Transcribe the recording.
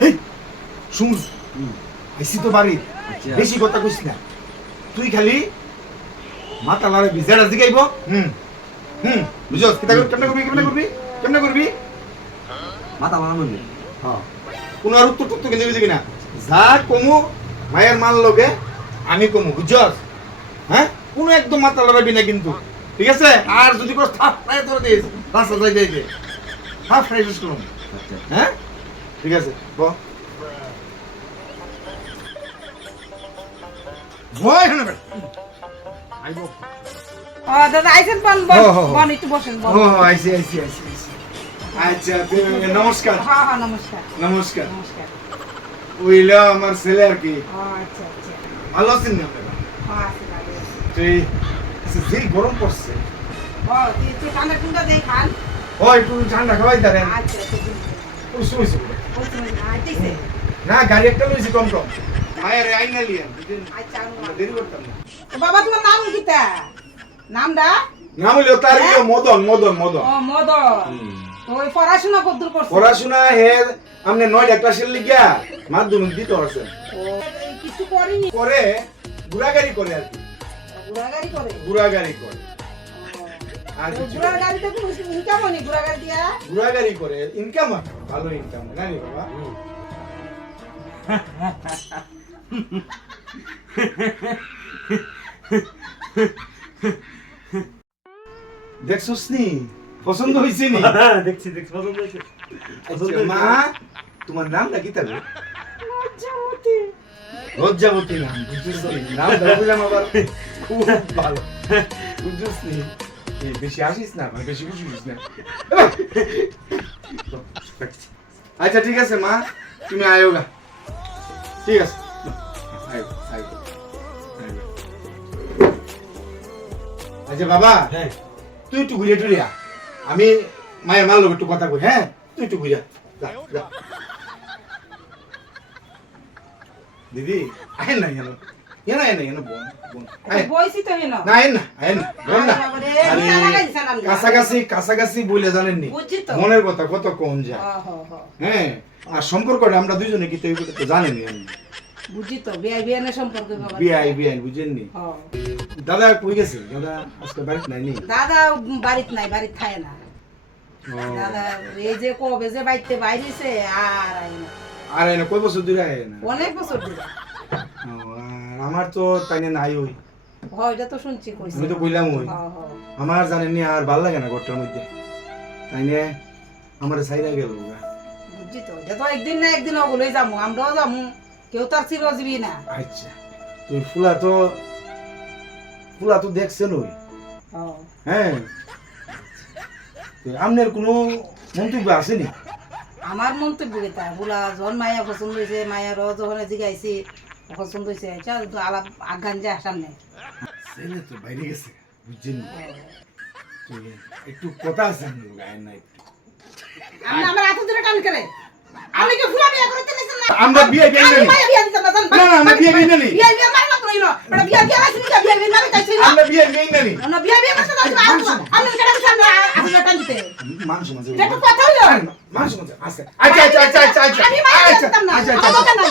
এই শুন আইসি তো বাড়ি বেশি কথা কইস না তুই খালি মাথা লারে বিজারা দিগাইব বুঝছস কিতা কেমনে করবি মাথা বানানো নেই। হ্যাঁ কোন আর উত্তর টুত্তর কিন্তু দিবি না যা কমু মায়ের মান লগে আমি কমু বুঝছস হ্যাঁ কোন একদম মাথা লড়াবি না কিন্তু ঠিক আছে আর যদি কোনো থাপ ফ্রাই করে দিস রাস্তা যাই যাই থাপ ফ্রাই শেষ করুন আচ্ছা হ্যাঁ ঠিক আছে ভয় না বেটা আইব ও দাদা আইছেন বল বল একটু বসেন বল আইসি আচ্ছা নমস্কার হ্যাঁ হ্যাঁ নমস্কার নমস্কার নমস্কার ওইলা আমার ছেলে আর কি ও আচ্ছা আচ্ছা ভালো আছেন না আপনারা হ্যাঁ আছে ভালো আছে সেই যে গরম পড়ছে ও তুই ঠান্ডা ঠান্ডা দেই খান ও একটু ঠান্ডা খাওয়াই দাঁড়েন আচ্ছা আচ্ছা ওই শুয়েছে আইতেছে না গাড়ি একটা লইছি কম মায়ের আইনা লিয়েন আচ্ছা আমরা দেরি করতাম না বাবা তোমার নাম কিটা নামটা নাম হইলো তার কি মদন ও মদন তো ওই পড়াশোনা কতদূর করছ পড়াশোনা হে আমনে 9 ক্লাসের লিগা মাধ্যমিক দিতে পারছেন ও কিছু করিনি করে ঘোরাগাড়ি করে আর কি ঘোরাগাড়ি করে ঘোরাগাড়ি করে আর কিছু ঘোরাগাড়িতে কোনো ইনকাম হয়নি ঘোরাগাড়ি দিয়া ঘোরাগাড়ি করে ইনকাম ভালো ইনকাম না রে বাবা দেখছস নি পছন্দ হইছে নি দেখছি পছন্দ হয়েছে। আচ্ছা, মা তোমার নামটা কি তাহলে লজ্জাবতী লজ্জাবতী নাম বুঝছিস নাম বললাম আবার খুব ভালো বুঝছিস নি এই বেশি আসিস না মানে বেশি খুশি হইস না আচ্ছা ঠিক আছে মা তুমি আয়ো গা ঠিক আছে আয়ো আয়ো আচ্ছা বাবা হ্যাঁ তুই একটু ঘুরে টুরে আ। আমি মায়ের মার লোক একটু কথা কই হ্যাঁ তুই একটু ঘুরে আ। যা দিদি আহেন না এনে বোন বইছি তো হেন না আহেন না বোন না বাবারে, আরে, মিঠা লাগাইছেন আপনি। কাছাকাছি বলে জানেননি বুঝছি তো। মনের কথা কত কম যায় হ হ হ হ্যাঁ আর সম্পর্কটা আমরা দুজনে কি তুই তো জানেনি আমি বুঝছি তো বিয়াই বিয়ানের সম্পর্ক বাবা বিয়াই বুঝেননি হ দাদা কই গেছে দাদা আজকে বাড়িতে নাই নি দাদা বাড়িত নাই বাড়িত থাকে না ও, দাদা এই যে কবে যে বাইতে বাইরেছে আর আই না আর এনে কই বছর দূরে আয় না অনেক বছর ধরে ও, আর আমার তো তাই না নাই ওই এটা তো শুনছি কইছে আমি তো কইলাম ওই হ হ আমার জানেননি আর ভাল লাগে না ঘরটার মধ্যে তাই না আমার সাইরা গেল ওরা। বুঝছি তো এটা তো একদিন না একদিন ওগুলোই যাবো আমরাও যাবো কেউ তার চিরজীবী না আচ্ছা তুই ফুলা তো দেখছেন ওই হ হ্যাঁ তো আপনার কোনো মন্তব্য আসেনি আমার মন্তব্য এটা বলা যখন মায়া পছন্দ হয়েছে মায়ারও যখন জিগাইছি পছন্দ হয়েছে এটা তো আলাপ আগান যায় সামনে ছেলে তো বাইরে গেছে বুঝছেন তো একটু কথা আছে আপনার গায়ের নাই আমি আমার এত দূরে টান করে আমি কি ফুলা বিয়া করতে নিছেন না আমরা বিয়ে বিয়ে আমি নেই মায়া বিয়া দিতে না জান না না আমরা বিয়ে বিয়ে নেই বিয়া বিয়া মার না কইনো বড় বিয়া বিয়া আছে না বিয়া বিয়া না কইছি না আমরা বিয়ে বিয়ে নেই না বিয়া বিয়া করতে না আমি কেন সামনে আমি টান দিতে মানুষ মাঝে এটা কথা হইলো মানুষ মাঝে আচ্ছা আচ্ছা আমি মায়া দিতাম না আচ্ছা আমার দোকান না